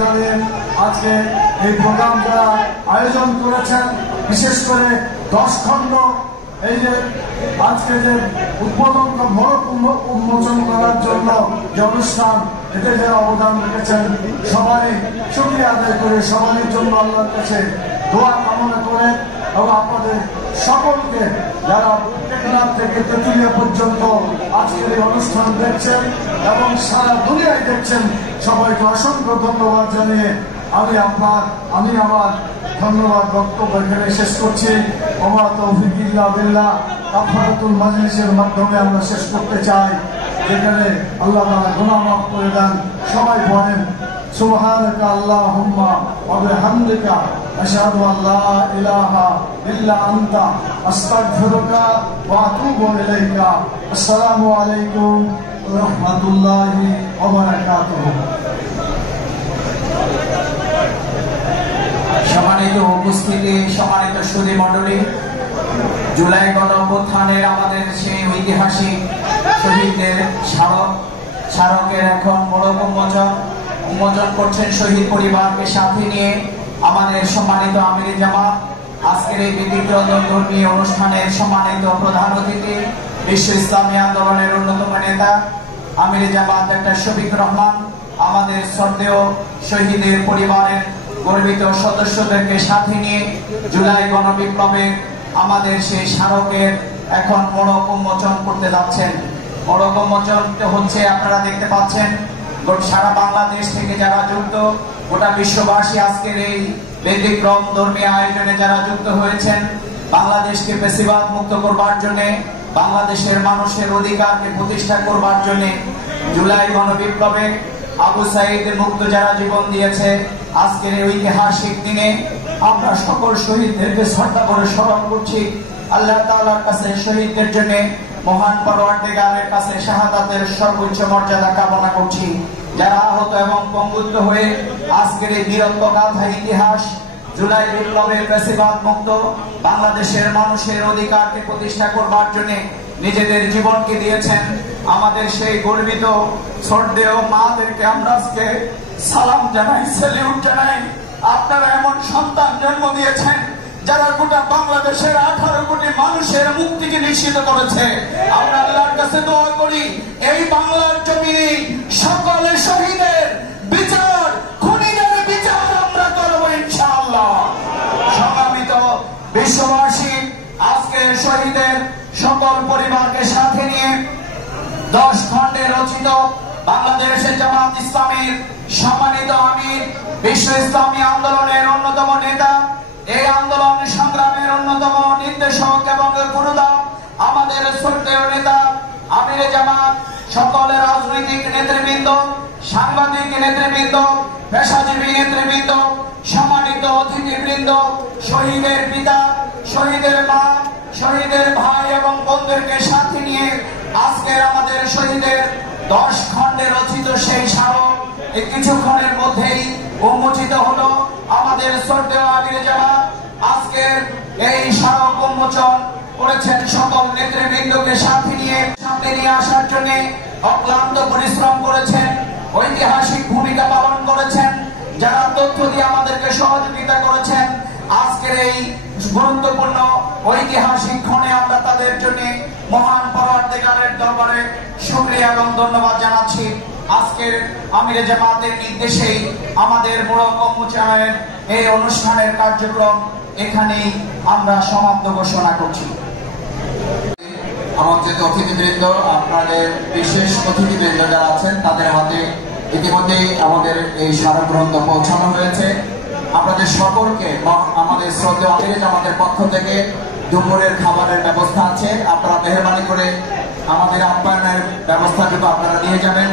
জানিয়ে আজকে এই প্রোগ্রামটা আয়োজন করেছেন। বিশেষ করে 10 খণ্ড এই যে আজকে যে উদ্বোধন উন্মোচন করার জন্য যে অনুষ্ঠান, এতে যারা অবদান রেখেছেন সবারই শুকরিয়া আদায় করে সবারই জন্য আল্লাহর কাছে দোয়া কামনা করে এবং আপনাদের সকলকে যারা টেকনাফ থেকে তেঁতুলিয়া পর্যন্ত আজকের এই অনুষ্ঠান দেখছেন এবং সারা দুনিয়ায় দেখছেন, সবাইকে অসংখ্য ধন্যবাদ জানিয়ে আমি আমার ধন্যবাদ বক্তব্য এখানে শেষ করছি। ওমা তৌফিক ইল্লা বিল্লাহ। কাফারাতুল মাজলিসের মাধ্যমে আমরা শেষ করতে চাই, যেখানে আল্লাহ তাআলা গুনাহ মাফ করে দেন। সবাই বলেন সুবহানাকা আল্লাহুম্মা ওয়া বিহামদিকা আশহাদু আল্লা ইলাহা ইল্লা আনতা আস্তাগফিরুকা ওয়া আতুবু ইলাইকা। আসসালামু আলাইকুম ওয়া রাহমাতুল্লাহি ওয়া বারাকাতুহু। সম্মানিত উপস্থিতি, সম্মানিত সুধী মণ্ডলী, জুলাই গণঅভ্যুত্থানের আমাদের সেই ঐতিহাসিক শহীদদের স্মারকের এখন মোড়ক উন্মোচন করছেন শহীদ পরিবারকে সাথে নিয়ে আমাদের সম্মানিত আমিরে জামাত। আজকের এই ব্যতিক্রম ধর্মীয় অনুষ্ঠানের সম্মানিত প্রধান অতিথি বিশ্ব ইসলামী আন্দোলনের অন্যতম নেতা আমিরে জামাত ডক্টর শফিক রহমান, আমাদের শ্রদ্ধেয় শহীদের পরিবারের গর্বিত সদস্যদেরকে সাথে নিয়ে জুলাই গণবিপ্লবের আমাদের সেই স্মারকের এখন মোড়ক উন্মোচন করতে যাচ্ছেন। মোড়ক উন্মোচন হচ্ছে, আপনারা দেখতে পাচ্ছেন সারা বাংলাদেশ থেকে যারা যুক্ত, গোটা বিশ্ববাসী আজকের এই ব্যতিক্রম ধর্মীয় আয়োজনে যারা যুক্ত হয়েছেন, বাংলাদেশকে ফ্যাসিবাদ মুক্ত করবার জন্য, বাংলাদেশের মানুষের অধিকারকে প্রতিষ্ঠা করবার জন্য, জুলাই গণবিপ্লবে আবু সাঈদের মুক্ত যারা জীবন দিয়েছে, আজকের এই ঐতিহাসিক দিনে আমরা সকল শহীদদেরকে শ্রদ্ধা করে স্মরণ করছি। আল্লাহ তাআলার কাছে শহীদদের জন্য মহান পরওয়ারদিগারের কাছে শাহাদাতের সর্বোচ্চ মর্যাদা কামনা করছি। যারা আহত এবং পঙ্গুত্ব হয়ে আজকের এই বীরত্ব গাথা ইতিহাস জুলাই বিপ্লবে ফ্যাসিবাদ মুক্ত বাংলাদেশের মানুষের অধিকারকে প্রতিষ্ঠা করবার জন্য নিজেদের জীবনকে দিয়েছেন, আমাদের সেই গর্বিত শ্রদ্ধেয় মাদেরকে আমরা আজকে সালাম জানাই, স্যালিউট জানাই। আপনারা এমন সন্তান জন্ম দিয়েছেন যারা গোটা বাংলাদেশের 18 কোটি মানুষের মুক্তিকে নিশ্চিত করেছে। আমরা আল্লাহর কাছে দোয়া করি এই বাংলার জমিনে সকল শহীদের বিচার, খুনিদের বিচার আমরা করব ইনশাআল্লাহ। সম্মানিত বিশ্ববাসী, আজকে শহীদের সকল পরিবারকে সাথে নিয়ে 10 খণ্ডে রচিত বাংলাদেশের জামাত ইসলামীর সম্মানিত আমির, বিশ্ব ইসলামী আন্দোলনের অন্যতম নেতা, এই আন্দোলন সংগ্রামের অন্যতম নির্দেশক এবং পুরোদা আমাদের শ্রদ্ধেয় নেতা আমিরে জামাত, সকল রাজনৈতিক নেতৃবৃন্দ, সাংবাদিক নেতৃবৃন্দ, পেশাজীবী নেতৃবৃন্দ, সম্মানিত অতিথিবৃন্দ, শহীদের পিতা, শহীদের মা, শহীদের ভাই এবং বোনদেরকে সাথে নিয়ে আজকের আমাদের শহীদের 10 খণ্ডে রচিত সেই স্মারক এই কিছুক্ষণের মধ্যেই উন্মোচিত হলো। আমাদের শ্রদ্ধেয় আমিরে জামাত আজকের এই স্মারক উন্মোচন করেছেন, সকল নেতৃবৃন্দকে সাথে নিয়ে সামনে নিয়ে আসার জন্য অক্লান্ত পরিশ্রম করেছেন, ঐতিহাসিক ভূমিকা পালন করেছেন, যারা তথ্য দিয়ে আমাদেরকে সহযোগিতা করেছেন। আজকের এই গুরুত্বপূর্ণ ঐতিহাসিক ক্ষণে আমরা তাদের জন্য মহান পরওয়ারদিগারের দরবারে শুকরিয়া এবং ধন্যবাদ জানাচ্ছি। আজকের আমিরে জামাতের নির্দেশেই আমাদের মোড়ক উন্মোচনের এই অনুষ্ঠানের কার্যক্রম এখানেই আমরা সমাপ্ত ঘোষণা করছি। আমাদের অতিথিবৃন্দ, আপনাদের বিশেষ অতিথিবৃন্দ যারা আছেন তাদের হাতে ইতিমধ্যেই আমাদের এই স্মারকগ্রন্থ পৌঁছানো হয়েছে। আপনাদের সকলকে আমাদের শ্রদ্ধেয় আমিরে জামাতের পক্ষ থেকে দুপুরের খাবারের ব্যবস্থা আছে, আপনারা মেহরবানি করে আমাদের আপ্যায়নের ব্যবস্থাটুকু আপনারা নিয়ে যাবেন।